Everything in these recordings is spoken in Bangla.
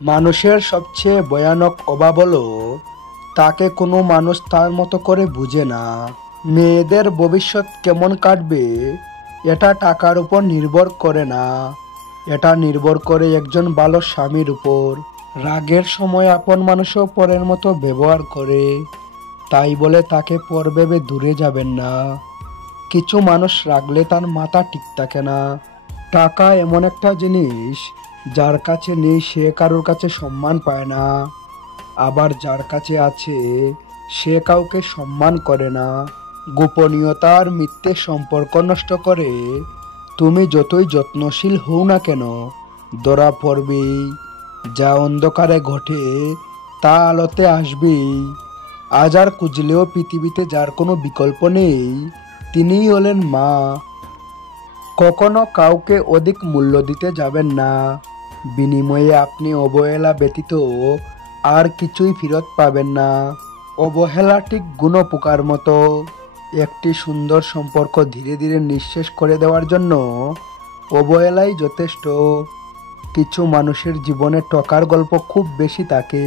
মানুষের সবচেয়ে ভয়ানক অভাব হলো তাকে কোনো মানুষ তার মতো করে বুঝে না। মেয়েদের ভবিষ্যৎ কেমন কাটবে এটা টাকার উপর নির্ভর করে না, এটা নির্ভর করে একজন ভালো স্বামীর উপর। রাগের সময় আপন মানুষও পরের মতো ব্যবহার করে, তাই বলে তাকে পর ভেবে দূরে যাবেন না। কিছু মানুষ রাগলে তার মাথা ঠিক থাকে না। টাকা এমন একটা জিনিস, যার কাছে নেই সে কারোর কাছে সম্মান পায় না, আবার যার কাছে আছে সে কাউকে সম্মান করে না। গোপনীয়তার মিথ্যে সম্পর্ক নষ্ট করে। তুমি যতই যত্নশীল হও না কেন, ধরা পড়বেই। যা অন্ধকারে ঘটে তা আলোতে আসবেই। আজ আর খুঁজলেও পৃথিবীতে যার কোনো বিকল্প নেই, তিনিই হলেন মা। কখনো কাউকে অধিক মূল্য দিতে যাবেন না, বিনিময়ে আপনি অবহেলা ব্যতীত আর কিছুই ফেরত পাবেন না। অবহেলা ঠিক গুণ পোকার মতো, একটি সুন্দর সম্পর্ক ধীরে ধীরে নিঃশেষ করে দেওয়ার জন্য অবহেলাই যথেষ্ট। কিছু মানুষের জীবনে টকার গল্প খুব বেশি থাকে।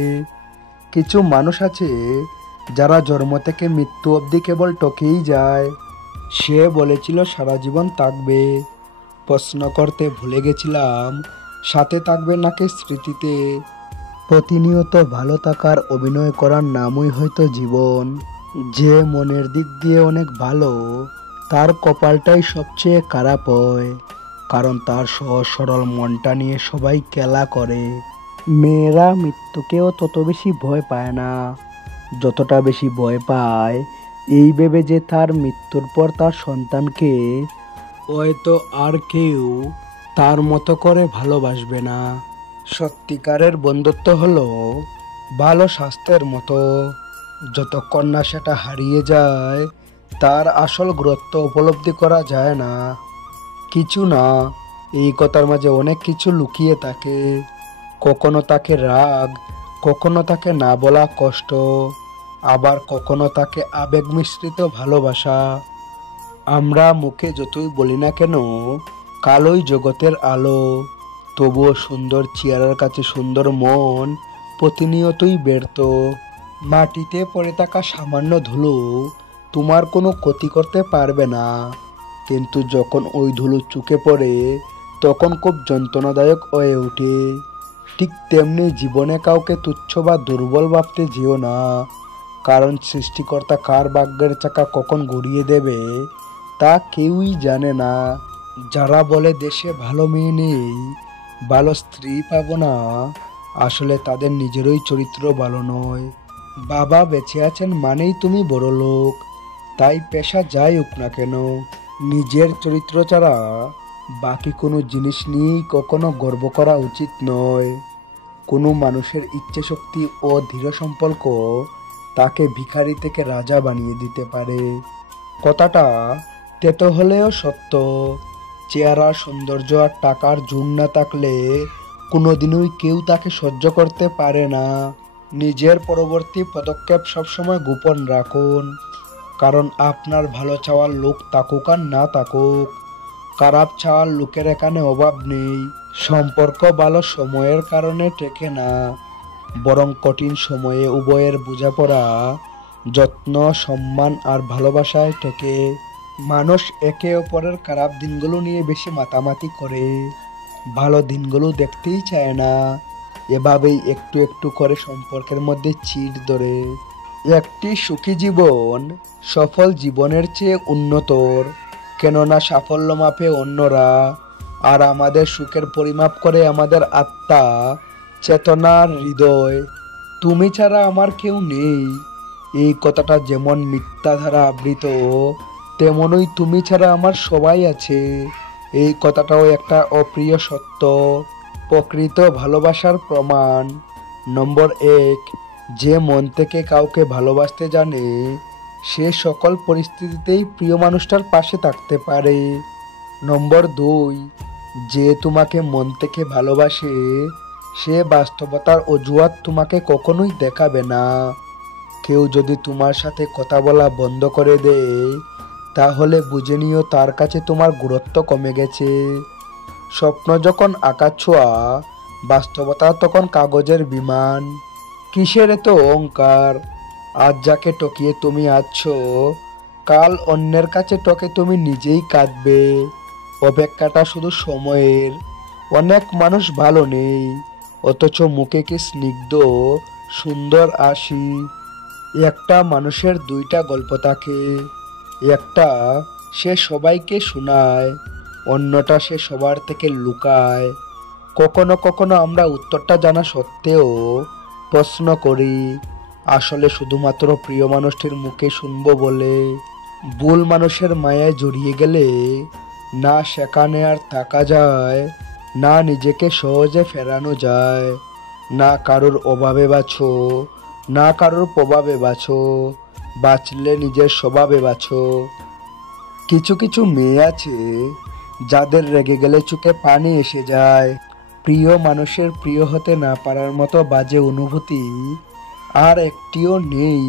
কিছু মানুষ আছে যারা জন্ম থেকে মৃত্যু অবধি কেবল টকেই যায়। সে বলেছিল সারা জীবন থাকবে, প্রশ্ন করতে ভুলে গেছিলাম সাথে থাকবে নাকি স্মৃতিতে। প্রতিনিয়ত ভালো থাকার অভিনয় করার নামই হয়তো জীবন। যে মনের দিক দিয়ে অনেক ভালো, তার কপালটাই সবচেয়ে খারাপ হয়, কারণ তার সহজ সরল মনটা নিয়ে সবাই খেলা করে। মেয়েরা মৃত্যুকেও তত বেশি ভয় পায় না, যতটা বেশি ভয় পায় এই ভেবে যে তার মৃত্যুর পর তার সন্তানকে হয়তো আর কেউ তার মতো করে ভালোবাসবে না। সত্যিকারের বন্ধুত্ব হলো ভালো স্বাস্থ্যের মতো, যতক্ষণ না সেটা হারিয়ে যায় তার আসল গুরুত্ব উপলব্ধি করা যায় না। কিছু না, এই কথার মাঝে অনেক কিছু লুকিয়ে থাকে। কখনো তাকে রাগ, কখনো তাকে না বলা কষ্ট, আবার কখনো তাকে আবেগ মিশ্রিত ভালোবাসা। আমরা মুখে যতই বলি না কেন কালোই জগতের আলো, তবুও সুন্দর চেহারার কাছে সুন্দর মন প্রতিনিয়তই ব্যর্থ। মাটিতে পড়ে থাকা সামান্য ধুলো তোমার কোনো ক্ষতি করতে পারবে না, কিন্তু যখন ওই ধুলো চুকে পড়ে তখন খুব যন্ত্রণাদায়ক হয়ে ওঠে। ঠিক তেমনি জীবনে কাউকে তুচ্ছ বা দুর্বল ভাবতে যেও না, কারণ সৃষ্টিকর্তা কার ভাগ্যের চাকা কখন ঘুরিয়ে দেবে তা কেউই জানে না। যারা বলে দেশে ভালো মেয়ে নেই, ভালো স্ত্রী পাবো না, আসলে তাদের নিজেরই চরিত্র ভালো নয়। বাবা বেঁচে আছেন মানেই তুমি বড় লোক, তাই পেশা যাই হোক না কেন, নিজের চরিত্র ছাড়া বাকি কোনো জিনিস নিয়েই কখনো গর্ব করা উচিত নয়। কোনো মানুষের ইচ্ছে শক্তি ও দৃঢ় সম্পর্ক তাকে ভিখারি থেকে রাজা বানিয়ে দিতে পারে। কথাটা তেতো হলেও সত্য। চেহারা, সৌন্দর্য আর টাকার জোর না থাকলে কোনোদিনই কেউ তাকে সহ্য করতে পারে না। নিজের পরবর্তী পদক্ষেপ সবসময় গোপন রাখুন, কারণ আপনার ভালো চাওয়ার লোক থাকুক আর না থাকুক, খারাপ চাওয়ার লোকের এখানে অভাব নেই। সম্পর্ক ভালো সময়ের কারণে টেকে না, বরং কঠিন সময়ে উভয়ের বোঝাপড়া, যত্ন, সম্মান আর ভালোবাসায় টেকে। মানুষ একে অপরের খারাপ দিনগুলো নিয়ে বেশি মাতামাতি করে, ভালো দিনগুলো দেখতেই চায় না। এভাবেই একটু একটু করে সম্পর্কের মধ্যে চিড় ধরে। একটি সুখী জীবন সফল জীবনের চেয়ে উন্নতর, কেননা সাফল্য মাপে অন্যরা, আর আমাদের সুখের পরিমাপ করে আমাদের আত্মা, চেতনার হৃদয়। তুমি ছাড়া আমার কেউ নেই, এই কথাটা যেমন মিথ্যা দ্বারা আবৃত, তেমনই তুমি ছাড়া আমার সবাই আছে, এই কথাটাও একটা অপ্রিয় সত্য। প্রকৃত ভালোবাসার প্রমাণ: নম্বর 1, যে মন থেকে কাউকে ভালোবাসতে জানে সে সকল পরিস্থিতিতেই প্রিয় মানুষটার পাশে থাকতে পারে। নম্বর 2, যে তোমাকে মন থেকে ভালোবাসে সে বাস্তবতার অজুহাত তোমাকে কখনোই দেখাবে না। কেউ যদি তোমার সাথে কথা বলা বন্ধ করে দেয়, তাহলে বুঝে নিও তার কাছে তোমার গুরুত্ব কমে গেছে। স্বপ্ন যখন আকাশ ছোঁয়া, বাস্তবতা তখন কাগজের বিমান। কিসের এত অহংকার? আজ যাকে টকিয়ে তুমি আছো, কাল অন্যের কাছে টকে তুমি নিজেই কাঁদবে। অপেক্ষাটা শুধু সময়ের। অনেক মানুষ ভালো নেই, অথচ মুখে কি স্নিগ্ধ সুন্দর হাসি। একটা মানুষের দুইটা গল্প থাকে, একটা সে সবাইকে শোনায়, অন্যটা সে সবার থেকে লুকায়। কখনো কখনো আমরা উত্তরটা জানা সত্ত্বেও প্রশ্ন করি, আসলে শুধুমাত্র প্রিয় মানুষটির মুখে শুনবো বলে। ভুল মানুষের মায়ায় জড়িয়ে গেলে না সেখানে আর থাকা যায়, না নিজেকে সহজে ফেরানো যায়। না কারোর অভাবে বাঁচো, না কারোর প্রভাবে বাঁচো, বাঁচলে নিজের স্বভাবে বাঁচো। কিছু কিছু মেয়ে আছে যাদের রেগে গেলে চোখে পানি এসে যায়। প্রিয় মানুষের প্রিয় হতে না পারার মতো বাজে অনুভূতি আর একটিও নেই।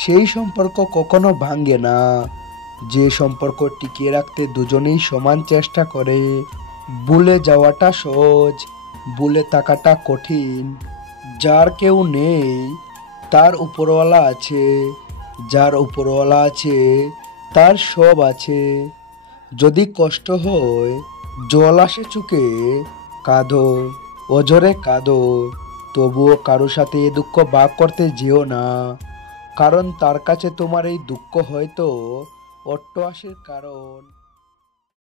সেই সম্পর্ক কখনো ভাঙে না, যে সম্পর্ক টিকিয়ে রাখতে দুজনেই সমান চেষ্টা করে। ভুলে যাওয়াটা সহজ, ভুলে থাকাটা কঠিন। যার কেউ নেই তার উপরওয়ালা আছে, যার উপরওয়ালা আছে তার সব আছে। যদি কষ্ট হয়, জল আসে চোখে, কাঁদো, অঝরে কাঁদো, তবুও কারো সাথে এ দুঃখ ভাগ করতে যেও না, কারণ তার কাছে তোমার এই দুঃখ হয়তো অট্টহাসির কারণ।